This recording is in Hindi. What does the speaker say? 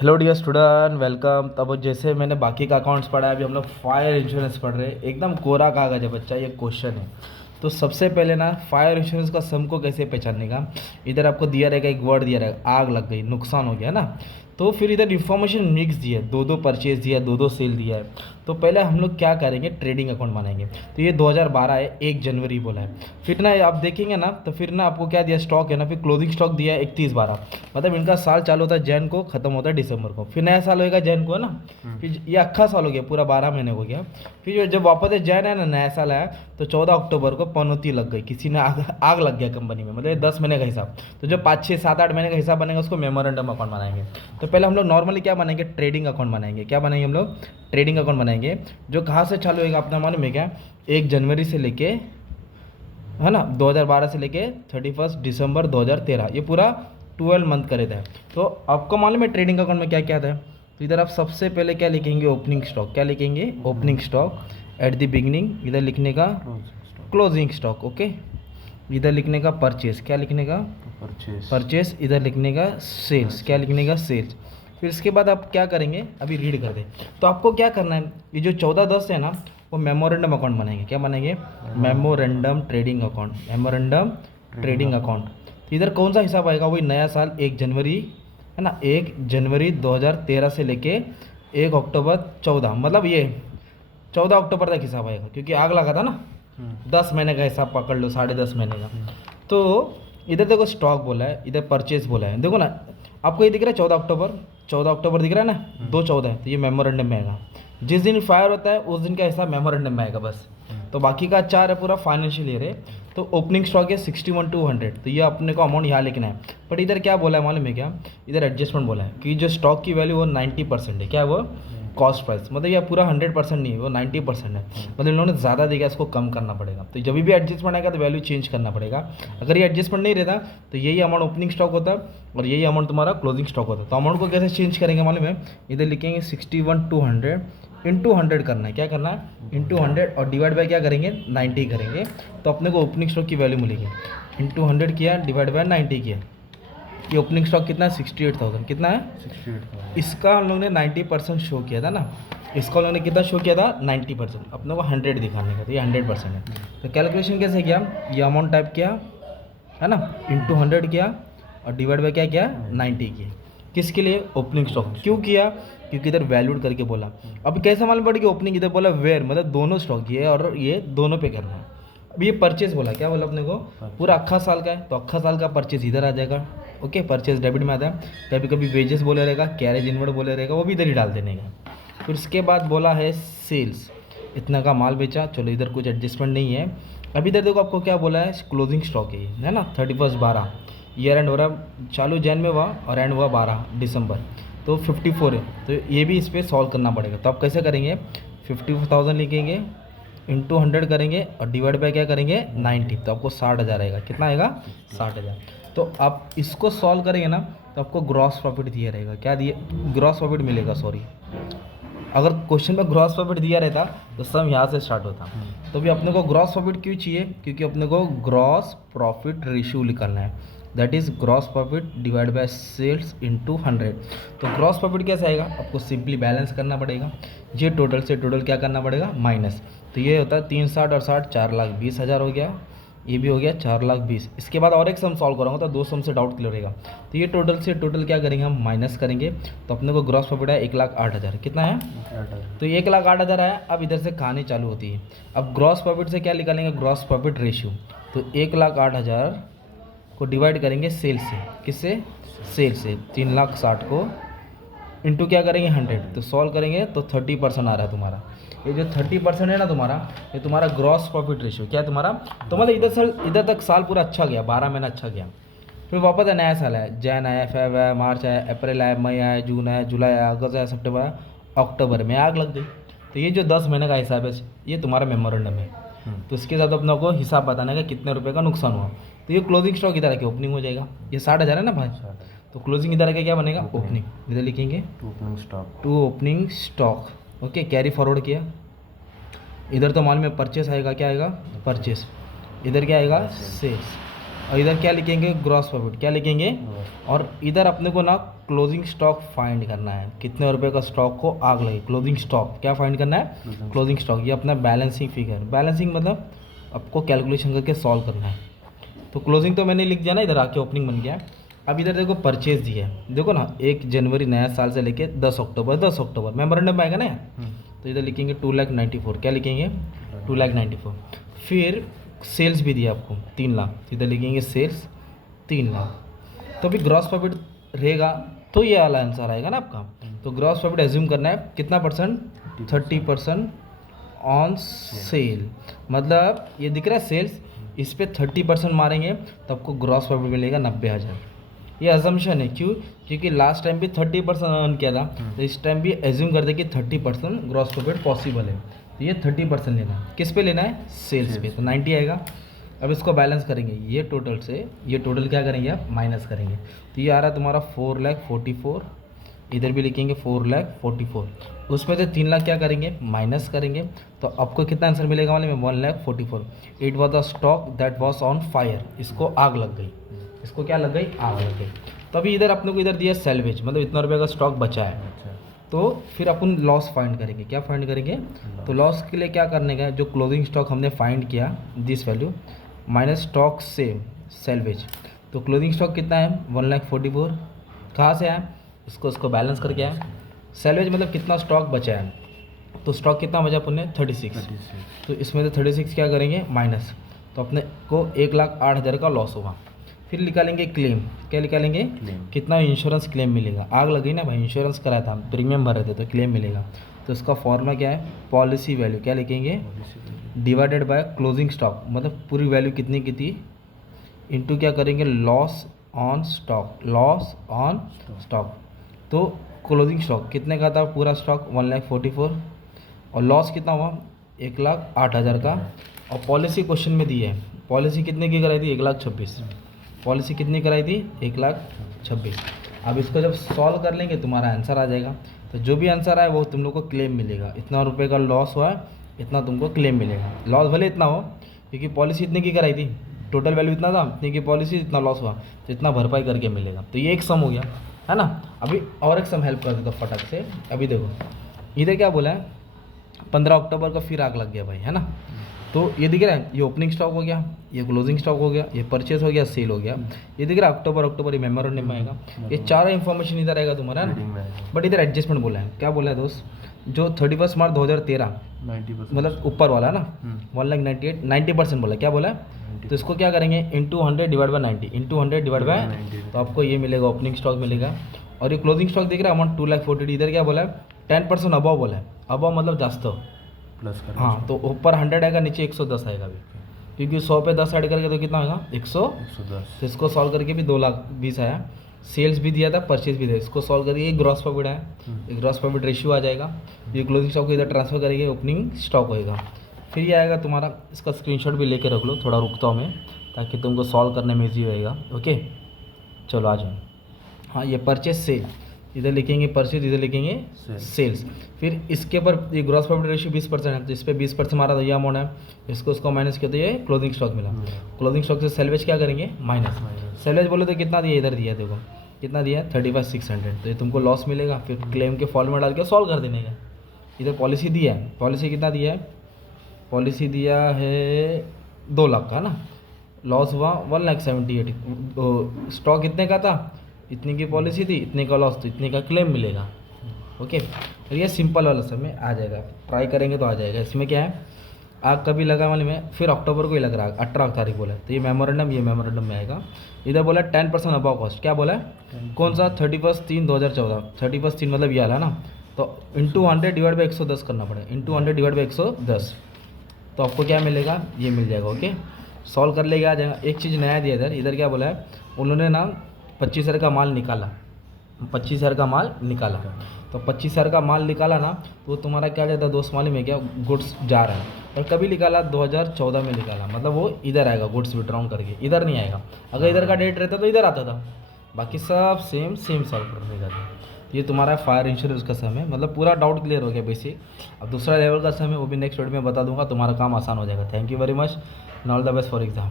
Hello dear student, welcome. तब जैसे मैंने बाकी का अकाउंट्स पढ़ा है, अभी हम लोग फायर इंश्योरेंस पढ़ रहे हैं। एकदम कोरा कागज है बच्चा, ये क्वेश्चन है। तो सबसे पहले ना, फायर इंश्योरेंस का सम को कैसे पहचानने का। इधर आपको दिया रहेगा, एक वर्ड दिया रहेगा, आग लग गई, नुकसान हो गया ना। तो फिर इधर इन्फॉर्मेशन मिक्स दी है, दो दो परचेज दिया है, दो दो सेल दिया है। तो पहले हम लोग क्या करेंगे, ट्रेडिंग अकाउंट बनाएंगे। तो ये 2012 है, 1 जनवरी बोला है। फिर ना आप देखेंगे ना, तो फिर ना आपको क्या दिया, स्टॉक है ना, फिर क्लोजिंग स्टॉक दिया है 31/12। मतलब इनका साल चालू होता है जैन को, खत्म होता है दिसंबर को, फिर नया साल होएगा जैन को, है ना। फिर ये अक्खा साल हो गया, पूरा 12 महीने हो गया। फिर जब वापस जैन है ना, नया साल आया, तो 14 अक्टूबर को पनौती लग गई, किसी ने आग लग गया कंपनी में। मतलब ये 10 महीने का हिसाब। तो जो 5 6 7 8 महीने का हिसाब बनेगा, उसको मेमोरेंडम अकाउंट बनाएंगे। तो पहले हम लोग नॉर्मली क्या बनाएंगे, ट्रेडिंग अकाउंट बनाएंगे। क्या बनाएंगे हम लोग, ट्रेडिंग अकाउंट बनाएंगे। जो कहाँ से चालू होएगा अपना मालूम है क्या, 1 जनवरी से लेके, है ना, 2012 से लेके 31 दिसंबर 2013, ये पूरा 12 मंथ करे थे। तो आपको मालूम है ट्रेडिंग अकाउंट में क्या क्या था। तो इधर आप सबसे पहले क्या लिखेंगे, ओपनिंग स्टॉक। क्या लिखेंगे, opening stock. At the beginning इधर लिखने का क्लोजिंग स्टॉक, ओके। इधर लिखने का परचेस। क्या लिखने का, परचेस। इधर लिखने का सेल्स। क्या लिखने का, सेल्स। फिर इसके बाद आप क्या करेंगे, अभी रीड कर दें। तो आपको क्या करना है, ये जो 14/10 है ना, वो मेमोरेंडम अकाउंट बनाएंगे। क्या बनाएंगे, memorandum trading account, memorandum trading account. तो इधर कौन सा हिसाब आएगा, वही नया साल 1 जनवरी, है ना, 1 जनवरी 2013 से लेके 1 अक्टूबर 14, मतलब ये 14 अक्टूबर तक हिसाब आएगा, क्योंकि आग लगा था ना। 10 महीने का हिसाब पकड़ लो, 10.5 महीने का। तो इधर देखो स्टॉक बोला है, इधर परचेज बोला है, देखो ना। आपको ये दिख रहा है 14 अक्टूबर, 14 अक्टूबर दिख रहा है ना, 2/14 है, तो ये मेमोरेंडम में आएगा। जिस दिन फायर होता है उस दिन का हिसाब मेमोरेंडम में आएगा बस। तो बाकी का 4 है पूरा फाइनेंशियल ईयर है। तो ओपनिंग स्टॉक है 61,200, तो ये अपने को अमाउंट यहाँ लिखना है। बट इधर क्या बोला है मालूम है क्या, इधर एडजस्टमेंट बोला है कि जो स्टॉक की वैल्यू वो 90% है। क्या है वो, कॉस्ट प्राइस। मतलब यह पूरा 100% नहीं है, वो 90% है। मतलब इन लोगों ने ज़्यादा दिया, इसको कम करना पड़ेगा। तो जब भी एडजस्टमेंट आएगा तो वैल्यू चेंज करना पड़ेगा। अगर ये एडजस्टमेंट नहीं रहता तो यही अमाउंट ओपनिंग स्टॉक होता और यही अमाउंट तुम्हारा क्लोजिंग स्टॉक होता। तो अमाउंट को कैसे चेंज करेंगे मालूम है, इधर लिखेंगे 61,200 इंटू 100 करना है। क्या करना है, इंटू 100, और डिवाइड बाय क्या करेंगे, 90 करेंगे। तो अपने को ओपनिंग स्टॉक की वैल्यू मिलेगी। इंटू 100 किया, डिवाइड बाय 90 किया। ये ओपनिंग स्टॉक कितना है, 68,000। कितना है, 68,000। इसका हम लोग ने 90% शो किया था ना। इसका हम लोग ने कितना शो किया था, 90%। अपने को 100 दिखाने का, तो ये 100% है। तो कैलकुलेशन कैसे किया, ये अमाउंट टाइप किया, है ना, इंटू 100 किया, और डिवाइड बाय क्या किया, 90 किया। किसके लिए, ओपनिंग स्टॉक। क्यों किया, क्योंकि इधर वैल्यूड करके बोला। अब कैसे मालूम पड़ेगी ओपनिंग, इधर बोला वेयर, मतलब दोनों स्टॉक, ये और ये दोनों पे करना है। अब ये परचेज बोला, क्या बोला अपने को, पूरा अक्खा साल का है, तो अक्खा साल का परचेज इधर आ जाएगा। ओके, परचेज डेबिट में आता है। कभी कभी वेजेस बोले रहेगा, कैरेज इनवर्ड बोले रहेगा, वो भी इधर ही डाल देने का। फिर उसके बाद बोला है सेल्स, इतना का माल बेचा। चलो इधर कुछ एडजस्टमेंट नहीं है। अभी इधर देखो आपको क्या बोला है, क्लोजिंग स्टॉक है ना, 31/12 ईयर एंड हो रहा, चालू जैन में हुआ और एंड हुआ 12 दिसंबर, तो 54 है। तो ये भी इस पर सॉल्व करना पड़ेगा। तो आप कैसे करेंगे, 54,000 लिखेंगे, इंटू 100 करेंगे, और डिवाइड बाय क्या करेंगे, 90। तो आपको 60,000 आएगा। कितना आएगा, 60,000। तो आप इसको सॉल्व करेंगे ना, तो आपको ग्रॉस प्रॉफिट दिया रहेगा। क्या दिए, ग्रॉस प्रॉफिट मिलेगा, सॉरी। अगर क्वेश्चन में ग्रॉस प्रॉफिट दिया रहता तो सम यहाँ से स्टार्ट होता। तो भी अपने को ग्रॉस प्रॉफिट क्यों चाहिए, क्योंकि अपने को ग्रॉस प्रॉफिट रेशियो निकालना है। That is gross profit divide by sales into 100। तो ग्रॉस प्रॉफिट कैसे आएगा, आपको सिंपली बैलेंस करना पड़ेगा। ये टोटल से टोटल क्या करना पड़ेगा, माइनस। तो ये होता है 360 और 60, 4,20,000 हो गया। ये भी हो गया 4,20,000। इसके बाद और एक सम सॉल्व करूँगा तो 2 सम से डाउट क्लियर रहेगा। तो ये टोटल से टोटल क्या करेंगे, हम माइनस करेंगे। तो अपने को ग्रॉस प्रॉफिट है 1,08,000। कितना है, तो 1,08,000 आया। अब इधर से कहानी चालू होती है। अब ग्रॉस प्रॉफिट से क्या निकालेंगे, ग्रॉस प्रॉफिट रेशियो। तो 1,08,000 को डिवाइड करेंगे सेल से, किससे, सेल से। 3,60,000 को इंटू क्या करेंगे, 100। तो सॉल्व करेंगे तो 30% आ रहा है तुम्हारा। ये जो 30% है ना तुम्हारा, ये तुम्हारा ग्रॉस प्रॉफिट रेशियो। क्या है तुम्हारा, तो मतलब इधर तक साल पूरा अच्छा गया, 12 महीना अच्छा गया। फिर वापस है, नया साल है, जैन आया, फेब आया, मार्च आया, अप्रैल आया, मई आया, जून आया, जुलाई आया, अगस्त आया, सितंबर आया, अक्टूबर में आग लग गई। तो ये जो 10 महीने का हिसाब है, ये तुम्हारा मेमोरेंडम है। तो इसके साथ अपने को हिसाब बताने का कितने रुपए का नुकसान हुआ। तो ये क्लोजिंग स्टॉक इधर आके ओपनिंग हो जाएगा। ये 60,000 है ना भाई, तो क्लोजिंग इधर आके क्या बनेगा, ओपनिंग। इधर लिखेंगे opening stock, to opening stock. Okay, carry forward किया। इधर तो मालूम है परचेस आएगा, क्या आएगा, परचेस। इधर क्या आएगा, सेल्स। और इधर क्या लिखेंगे, ग्रॉस प्रॉफिट। क्या लिखेंगे, और इधर अपने को ना क्लोजिंग स्टॉक फाइंड करना है, कितने रुपए का स्टॉक को आग लगी। क्लोजिंग स्टॉक क्या फाइंड करना है, क्लोजिंग स्टॉक। ये अपना बैलेंसिंग फिगर, बैलेंसिंग मतलब आपको कैलकुलेशन करके सॉल्व करना है। तो क्लोजिंग तो मैंने लिख दिया ना, इधर आके ओपनिंग बन गया। अब इधर देखो परचेज दिया है, देखो ना 1 जनवरी नया साल से लेके 10 अक्टूबर, 10 अक्टूबर मेमोरेंडम में आएगा ना। तो इधर लिखेंगे 2,94,000, क्या लिखेंगे 2,94,000। फिर सेल्स भी दिया आपको 3 लाख, तो इधर लिखेंगे सेल्स 3 लाख। तो अभी ग्रॉस प्रॉफिट रहेगा तो ये वाला आंसर आएगा ना आपका। तो ग्रॉस प्रॉफिट एज्यूम करना है कितना परसेंट, 30% ऑन सेल। मतलब ये दिख रहा है सेल्स, इस पर 30% मारेंगे तो आपको ग्रॉस प्रॉफिट मिलेगा 90,000। ये अजम्पशन है, क्यों, क्योंकि लास्ट टाइम भी 30% अर्न किया था, तो इस टाइम भी एज्यूम कर दे कि 30% ग्रॉस प्रॉफिट पॉसिबल है। तो ये 30% लेना है, किस पे लेना है, सेल्स पे। तो 90 आएगा। अब इसको बैलेंस करेंगे, ये टोटल से ये टोटल क्या करेंगे आप, माइनस करेंगे। तो ये आ रहा है तुम्हारा 4,44,000, इधर भी लिखेंगे 4,44,000। उसमें से 3 लाख क्या करेंगे, माइनस करेंगे। तो आपको कितना आंसर मिलेगा वाले में, 1,44,000। It was the stock that was on fire, इसको आग लग गई, इसको क्या लग गई, आग लग गई। तो अभी इधर अपने को इधर दिया सेल्वेज, मतलब इतना रुपये का स्टॉक बचा है। तो फिर अपन लॉस फाइंड करेंगे, क्या फाइंड करेंगे। तो लॉस के लिए क्या करने का है, जो क्लोजिंग स्टॉक हमने फाइंड किया दिस वैल्यू माइनस स्टॉक से सेल्वेज। तो क्लोजिंग स्टॉक कितना है, 1,44,000। कहाँ से आया, इसको बैलेंस करके आया। सेल्वेज मतलब कितना स्टॉक बचा है, तो स्टॉक कितना बचा अपन ने, 36। तो इसमें से 36 क्या करेंगे, माइनस। तो अपने को 1,08,000 का लॉस होगा। फिर निकालेंगे क्लेम, क्या निकालेंगे, कितना इंश्योरेंस क्लेम मिलेगा। आग लगी ना भाई, इंश्योरेंस कराया था, प्रीमियम भर रहे थे, तो क्लेम मिलेगा। तो इसका फॉर्मूला क्या है, पॉलिसी वैल्यू, क्या लिखेंगे, डिवाइडेड बाय क्लोजिंग स्टॉक, मतलब पूरी वैल्यू कितनी की थी, इंटू क्या करेंगे, loss on stock, loss on stock. तो क्लोजिंग स्टॉक कितने का था, पूरा स्टॉक 1,44,000, और लॉस कितना हुआ, 1,08,000 का। और पॉलिसी क्वेश्चन में दी है, पॉलिसी कितने की कराई थी, 1,26,000। पॉलिसी कितनी कराई थी, 1,26,000। अब इसको जब सॉल्व कर लेंगे तुम्हारा आंसर आ जाएगा। तो जो भी आंसर आए वो तुम लोग को क्लेम मिलेगा, इतना रुपए का लॉस हुआ है, इतना तुमको क्लेम मिलेगा। लॉस भले इतना हो, क्योंकि पॉलिसी इतने की कराई थी, टोटल वैल्यू इतना था, इतनी की पॉलिसी, इतना लॉस हुआ, तो इतना भरपाई करके मिलेगा। तो ये एक सम हो गया है ना। अभी और एक सम हेल्प कर देता फटक से। अभी देखो इधर क्या बोला है, 15 अक्टूबर का फिर आग लग गया भाई, है ना। तो ये दिख रहा है, ये ओपनिंग स्टॉक हो गया, ये क्लोजिंग स्टॉक हो गया, ये परचेज हो गया, सेल हो गया। ये दिख रहा है अक्टूबर, ये मेमोरेंडम में आएगा। ये चारों इन्फॉर्मेशन इधर आएगा तुम्हारा ना। बट इधर एडजस्टमेंट बोला है, क्या बोला है दोस्त, जो 31 मार्च 2013 मतलब ऊपर वाला ना, 1,98,000 90% बोला, क्या बोला है। तो इसको क्या करेंगे, into 100 divide by 90, into 100 divide by, तो आपको ये मिलेगा, ओपनिंग स्टॉक मिलेगा। और ये क्लोजिंग स्टॉक दिख रहा है अमाउंट 2,40,000। इधर क्या बोला है, 10% अबव बोला है, अबव मतलब जास्त प्लस कर, हाँ। तो ऊपर 100 आएगा, नीचे 110 आएगा भी, क्योंकि 100 पे 10 ऐड करके तो कितना होगा, 110। तो इसको सॉल्व करके भी 2,20,000 आया। सेल्स भी दिया था, परचेज भी दिया, इसको सॉल्व करके ये ग्रॉस प्रॉफिट है, ये ग्रॉस प्रॉफिट रेशियो आ जाएगा। ये क्लोजिंग स्टॉक को इधर ट्रांसफर करेंगे, ओपनिंग स्टॉक होएगा। फिर ये आएगा तुम्हारा, इसका स्क्रीनशॉट भी लेके रख लो, थोड़ा रुकता हूँ मैं ताकि तुमको सॉल्व करने में ईजी रहेगा। ओके चलो आ जाओ। हाँ ये परचेज सेल, इधर लिखेंगे परचेज, इधर लिखेंगे सेल्स। फिर इसके ऊपर ये ग्रॉस प्रॉफिट रेशियो 20% है, तो इस पर 20% मारा तो ये अमाउंट है, इसको माइनस किया तो ये क्लोजिंग स्टॉक मिला। क्लोजिंग स्टॉक से सेल्वेज क्या करेंगे, माइनस। सेल्वेज बोले तो कितना दिया, इधर दिया देखो कितना दिया, 35,600। तो ये तुमको लॉस मिलेगा। फिर क्लेम के फॉर्म में डाल के सॉल्व कर देने का। इधर पॉलिसी दिया है, पॉलिसी कितना दिया है, पॉलिसी दिया है 2 लाख का ना, लॉस हुआ 1,78,000। स्टॉक इतने का था, इतने की पॉलिसी थी, इतने का लॉस, तो इतने का क्लेम मिलेगा। ओके और ये सिंपल वाला समय आ जाएगा, ट्राई करेंगे तो आ जाएगा। इसमें क्या है, आग कभी लगा वाले में, फिर अक्टूबर को ही लग रहा है, 18 तारीख बोला है, तो ये मेमोरेंडम में आएगा। इधर बोला 10% अबव कॉस्ट, क्या बोला है, कौन सा, 31/3/2014, 31/3 मतलब ये आला ना। तो इंटू 100 डिवाइड बाई 110 करना पड़ेगा, इंटू 100 डिवाइड बाई 110, तो आपको क्या मिलेगा, ये मिल जाएगा। ओके सॉल्व कर लेगा, आ जाएगा। एक चीज़ नया दिया इधर क्या बोला है, उन्होंने ना 25,000 का माल निकाला, 25,000 का माल निकाला। तो 25,000 का माल निकाला ना, तो तुम्हारा क्या जाता है दोस्त, मालूम है क्या, गुड्स जा रहा है। और कभी निकाला, 2014 में निकाला, मतलब वो इधर आएगा, गुड्स विड्रॉन करके, इधर नहीं आएगा। अगर इधर का डेट रहता तो इधर आता था, बाकी सब सेम सॉल्व करने का था। ये तुम्हारा फायर इंश्योरेंस का सम है, मतलब पूरा डाउट क्लियर हो गया बेसिक। अब दूसरा लेवल का सम है, वो भी नेक्स्ट वीडियो में बता दूंगा, तुम्हारा काम आसान हो जाएगा। Thank you very much, all the best for exam.